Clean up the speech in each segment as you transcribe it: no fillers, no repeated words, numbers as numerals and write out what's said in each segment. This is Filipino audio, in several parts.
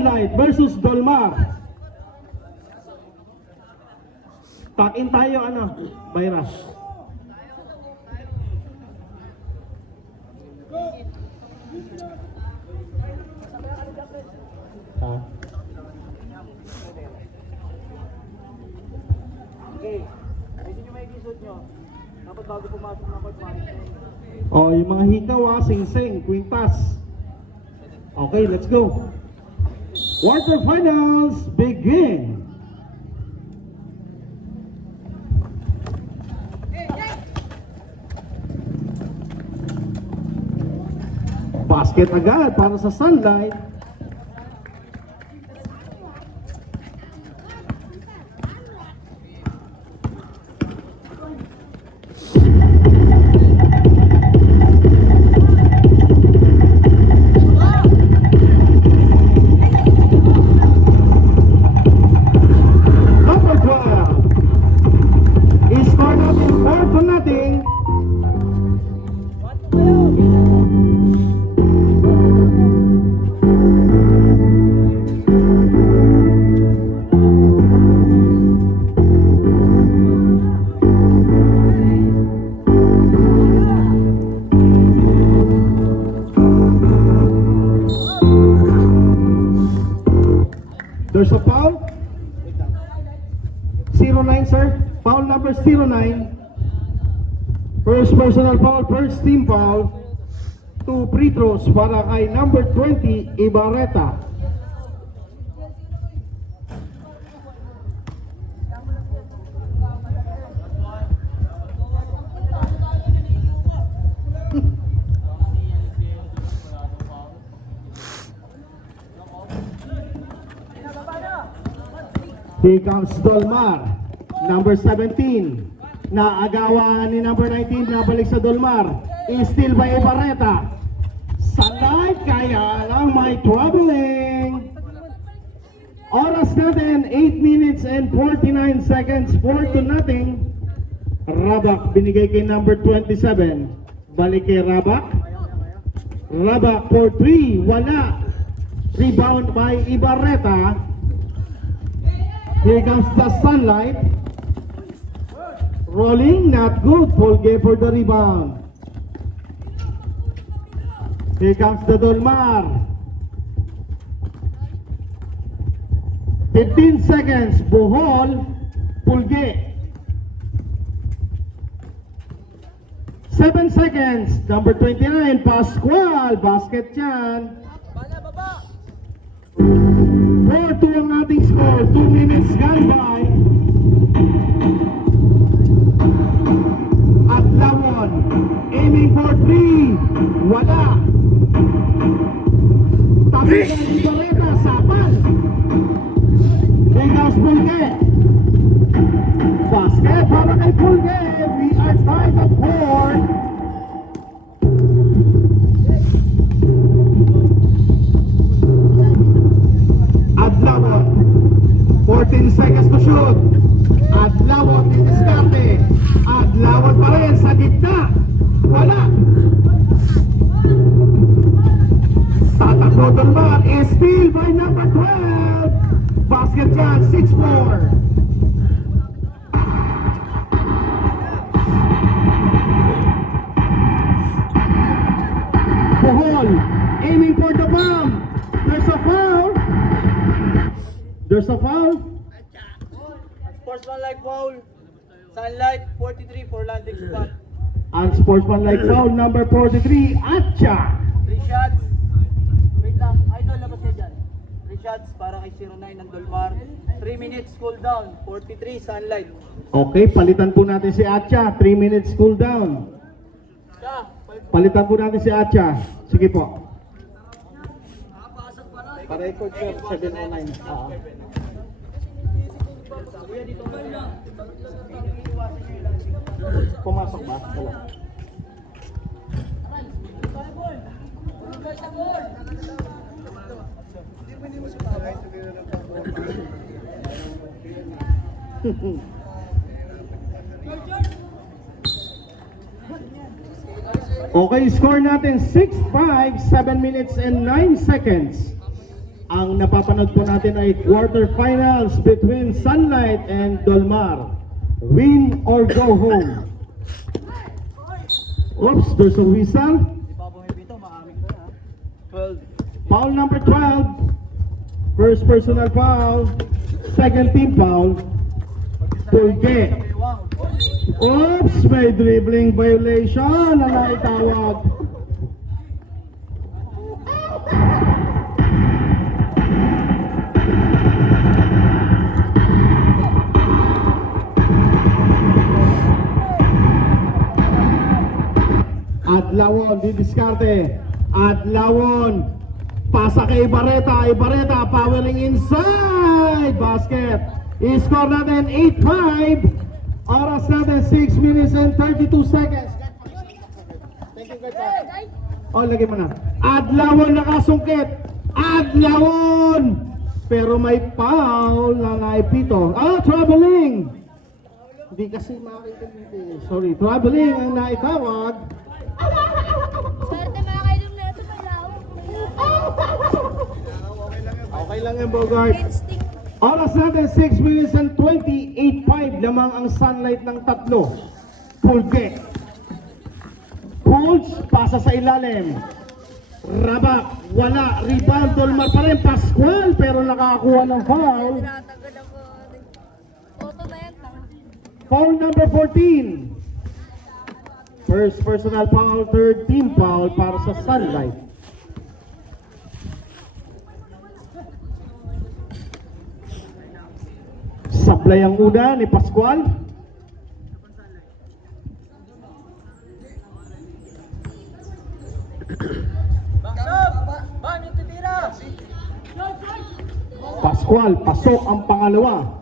Sunlight versus Dolmar. Takin tayo, ano, Bayras. Ha? Okay. Ayun yung may gisot nyo. Dapat bago pumasok ng pagmanis. O, yung mga hikaw, sing-sing, kwintas. Okay, let's go. Quarterfinals begin. Basket agad para sa Sunlight. Number 12. I-score natin 4-0. There's a foul. 09, sir. Foul number 09. First personal foul, first team foul. 2 free throws para kay number 20, Ibarreta. Here comes Dolmar, number 17. Naagawan ni number 19, nabalik sa Dolmar. Steal by Ibarreta. Sunlight, kaya lang may troubling. Oras natin, 8 minutes and 49 seconds, 4-0. Rabak binigay kay number 27. Balik kay Rabak. Rabak for 3, wala. Rebound by Ibarreta. Here comes the Sunlight. Rolling, not good. Polge for the rebound. Here comes the Dolmar. 15 seconds. Bohol. Pulge. 7 seconds. Number 29. Pascual. Basket yan. 4-2 ang ating score. 2 minutes gone by. At Lawon, aiming for 3. Wala. Tabi ng Ibarreta, sapal. Bighouse Pulge. Basket para kay Pulge. We are tied at 4. Adlawon, 14 seconds to shoot. Adlawon, didiskarte. Adlawon pa rin sa gitna. Wala. Tatakbo Dolmar is steal by number 12. Basket dyan, 6-4. Bohol, aiming for the bomb. There's a foul. There's a foul. Sportsmanlike foul. Sunlight 43 for landing spot. Unsportsmanlike foul number 43, Atcha. 3 shots. Wait lang. Idol, labas ka dyan. 3 shots para kay 09 ng Dolmar. 3 minutes cool down. 43 Sunlight. Okay, palitan po natin si Atcha. 3 minutes cool down. Palitan po natin si Atcha. Sige po. Para record siya 709. Pumasok ba? Wala. Okay, score natin 6-5, 7 minutes and 9 seconds. Ang napapanood po natin ay quarterfinals between Sunlight and Dolmar. Win or go home. Oops, there's a whistle. Di pa bumibito, maamig na ha. 12. Foul number 12. First personal foul. Second team foul. Pulke. Oops, may dribbling violation na naitawag. Adlawon, didiskarte. Adlawon. Pasa kay Ibarreta. Ibarreta powering inside. Basket. I-score natin 8-5. Oras natin 6 minutes and 32 seconds. Thank you, guys. Oh, lagay mo na. Adlawon nakasungkit. Adlawon. Pero may foul na naipito. Traveling. Hindi kasi makakita dito. Sorry, traveling ang naitawag. Swerte mga kailong na ito, may lawak. Okay lang yan, Bogart. Instinct. Oras natin 6 minutes and 28.5 lamang ang Sunlight ng tatlo. Pulke. Pulse, pasa sa ilalim. Rabak, wala. Rebound, Dolmar pa rin. Pascual, pero nakakakuha ng foul. Tinatagad ako. Auto na yan, tanga. Foul number 14. First personal foul, third team foul para sa Sunlight. Sablay ang una ni Pascual. Pascual, pasok ang pangalawa.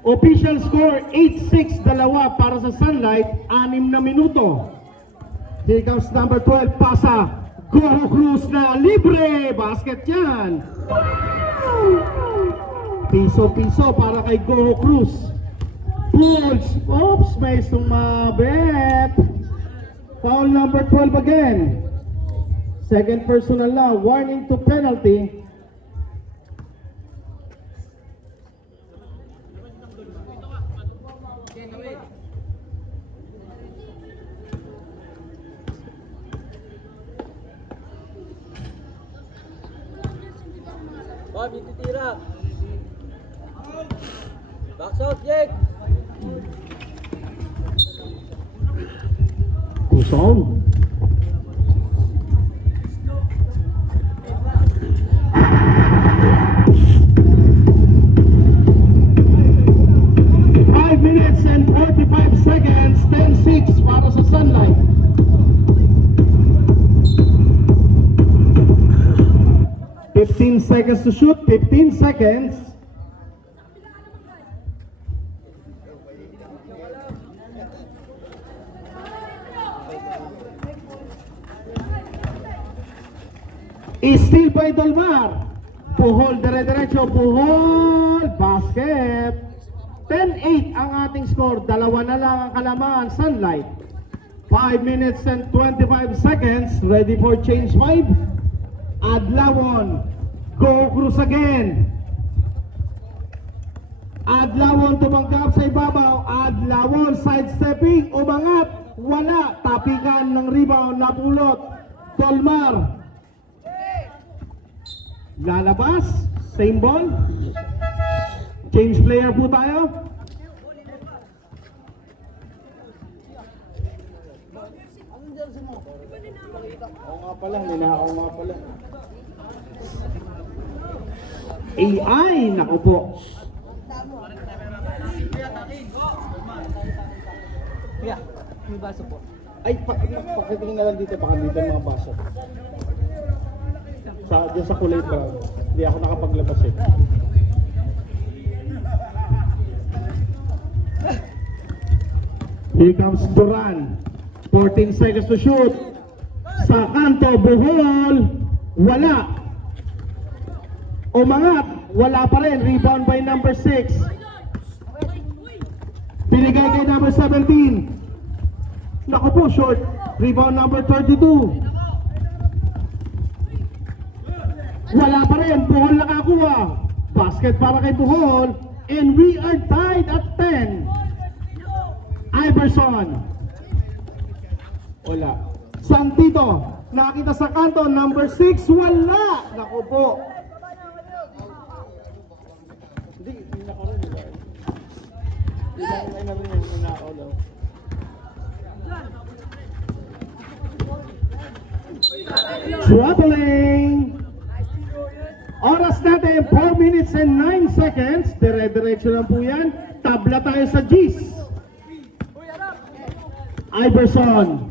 Official score 8-6 dalawa para sa Sunlight, 6 na minuto. Here comes number 12, pasa. Go Cruz na libre. Basket yan. Piso-piso para kay Go Cruz. Bulls. Oops, may sumabit. Foul number 12 again. Second personal na. Warning to penalty. Bob, yung titira. Box out, Jake. Kusong. Five minutes and 45 seconds, 10-6 para sa Sunlight. 15 seconds to shoot, 15 seconds. Steal by Dolmar. Puhol, dire-diretso, Puhol, basket. 10-8 ang ating score. Dalawa na lang ang kalamangan, Sunlight. 5 minutes and 25 seconds. Ready for change 5. Adlawon. Go Cruz again. Adlawon tumanggap sa ibabaw. Adlawon sidestepping. Umangat. Wala. Tapikan ng rebound. Napulot. Dolmar. Lalabas. Same ball. Change player po tayo. Oo nga pala. Ninakaw nga pala. AI. Naku po. Yeah, may baso po. Ay, pakitingin na lang dito. Baka dito ang mga baso. Diyan sa kulay brown. Hindi ako nakapaglabas eh. Here comes Duran. 14 seconds to shoot. Sa kanto, Buhol. Wala. Umangat. Wala pa rin. Rebound by number 6. Binigay kay number 17. Naku po, short. Rebound number 32. Wala pa rin, Bohol nakakuha. Basket para kay Bohol. And we are tied at 10. Iverson. Wala. Santito. Nakita sa kanto, number 6. Wala. Naku po. Hindi nakaroon. Hindi nakaroon yung nakaroon. Traveling. Oras natin, 4 minutes and 9 seconds. Dire-diretso lang po yan. Tabla tayo sa G's. Iverson.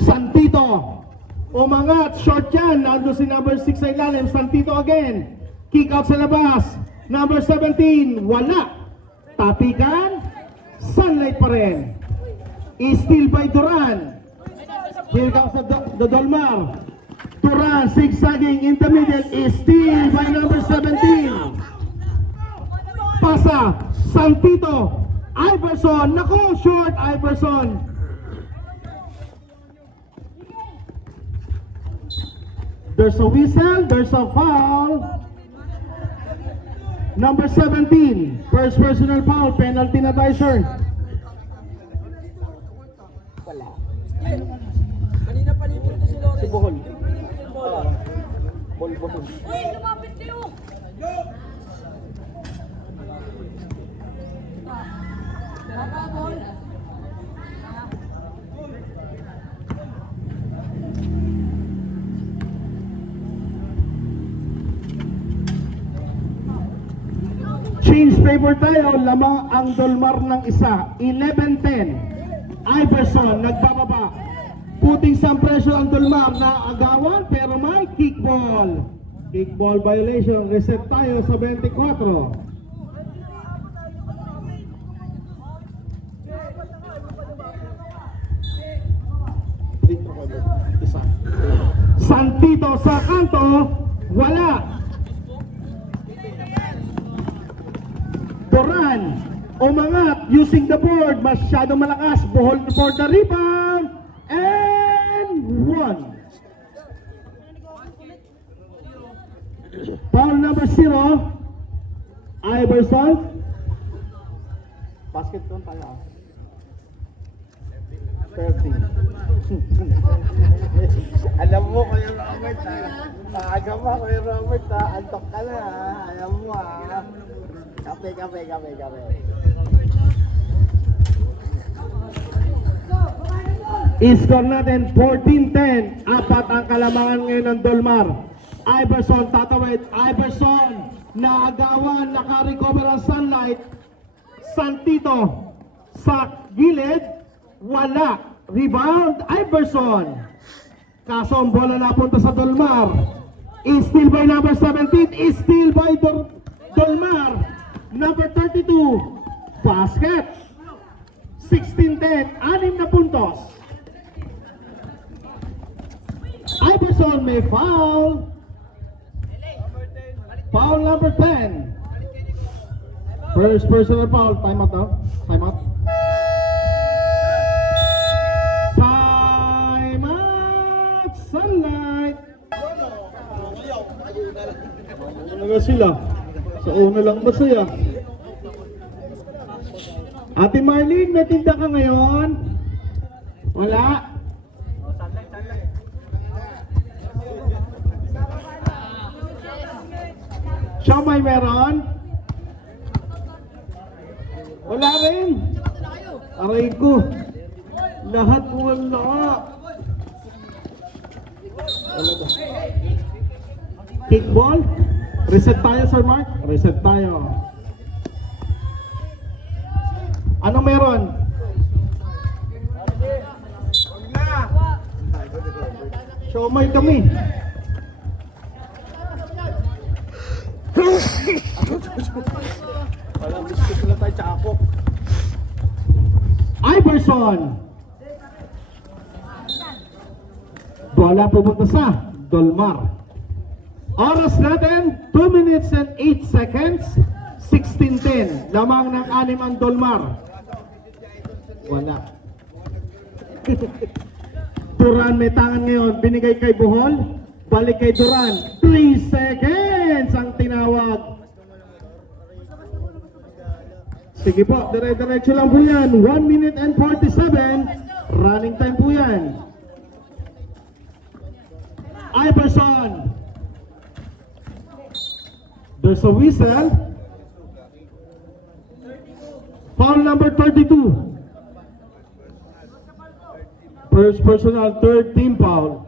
Santito. Umangat. Short yan. Nando si number 6 sa ilalim. Santito again. Kick out sa labas. Number 17. Wala. Tapikan. Sunlight pa rin. Steal by Duran. Here comes the Dolmar. Duran zigzagging in the middle. Steal by number 17. Pasa. Santito. Iverson. Naku, short Iverson. There's a whistle. There's a foul. Number 17. First personal foul. Penalty na tayo, sir. Wala. Kanina pa libre to si Lawrence. Si Bohol. Bohol. Uy, lumapit kayo! Change favor tayo. Lamang ang Dolmar ng isa. 11-10. Iverson nagbababa. Putting some pressure ang Dolmar na agawan pero may kickball. Kickball violation. Reset tayo sa 24. Santito sa kanto. Wala. Duran. Umangat using the board. Masyado malakas. Bohol for the rebound. And one. Foul number 0. Iverson. Basket doon tayo. 30. Alam mo Kuya Robert ha. Maaga pa Kuya Robert ha. Antok ka na ha. Alam mo ha. Kape. I-score natin 14-10. Apat ang kalamangan ngayon ng Dolmar. Iverson tatawid. Iverson naagawan. Naka-recover ang Sunlight. Santito sa gilid. Wala. Rebound. Iverson. Kaso ang bola napunta sa Dolmar. Steal by number 17. Steal by Dolmar. Number 32. Basket. 16-10. 6 na puntos. Iverson may foul. Foul number 10. First personal foul. Time out daw. Time out. Time out. Sunlight. Ano nga sila? Sa una lang masaya. Ate Marlene, may tinda ka ngayon? Wala? Siya may meron? Wala rin. Aray ko. Lahat wala. Wala ba? Kickball? Reset tayo, Sir Mark? Reset tayo. Anong meron? Siomay kami. Walang biscuit na tayo sa ako. Iverson. Bola pupunta sa Dolmar. Oras natin, 2 minutes and 8 seconds. 16-10. Lamang ng 6 ang Dolmar. Wala. Duran may tangan ngayon. Binigay kay Bohol. Balik kay Duran. 3 seconds ang tinawag. Sige po, dire-diretso lang po yan. 1 minute and 47. Running time po yan. Iverson. There's a whistle. Foul number 32. First personal, third team foul.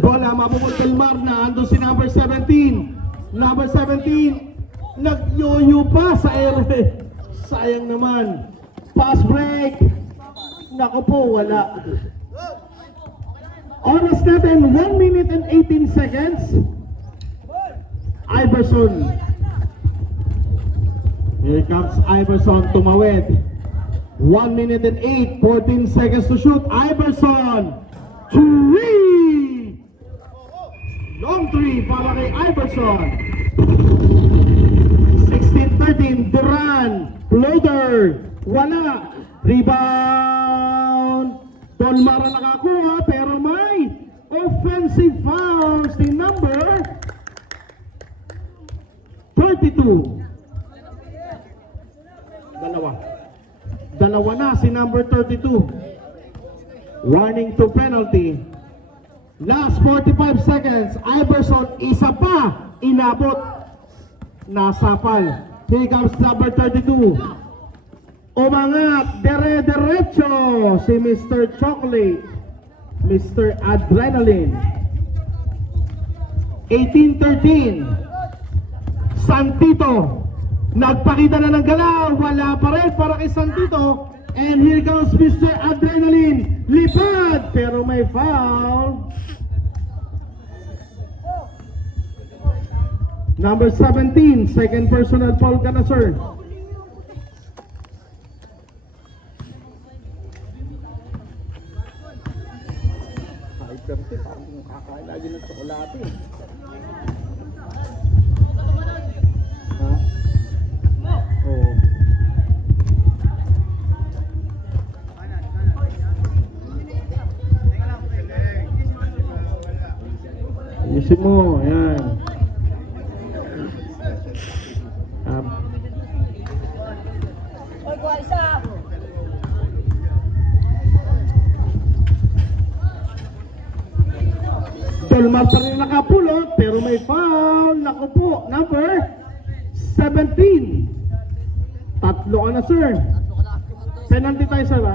Bola, mapuputol Mar na ando si number 17. Number 17, nag-yoyo pa sa ere. Sayang naman. Pass break. Naku po, wala. Oras natin, 1 minute and 18 seconds. Iverson. Here comes Iverson tumawid. 1 minute and 14 seconds to shoot. Iverson. 3! Long 3 para kay Iverson. 16-13, Duran. Floater. Wala. Rebound. Dolmar ang nakakuha pero may offensive foul si number 32. Dalawa na si number 32. Warning to penalty. Last 45 seconds. Iverson, isa pa. Inabot. Nasapal. Here comes number 32. Umangat. Dire-diretso si Mr. Chocolate. Mr. Adrenaline. 18-13. Santito. Nagpakita na ng galaw. Wala pa rin para kay Santito. And here comes Mr. Adrenaline. Lipad. Pero may foul. Number 17. Second personal foul ka na, sir. Parang kakain lagi ng tsokolate. Ha? Oo. Ayusin mo, ayan. Dolmar pa rin nakapulot, pero may foul. Naku po, number 17. Tatlo ka na, sir. Penalty tayo, sir, ba?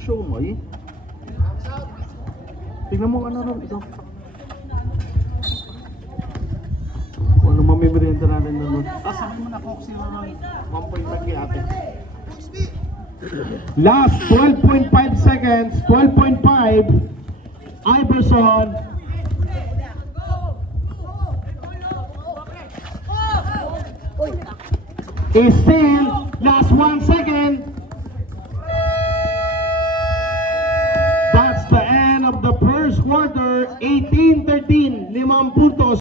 Show mo eh. Tingnan mo ano ron ito. Ano mamimerienda natin nun? Sabi mo na Coke Zero ron. 1.5 kay ate. Last 12.5 seconds. 12.5. Iverson. Is still last 1 second.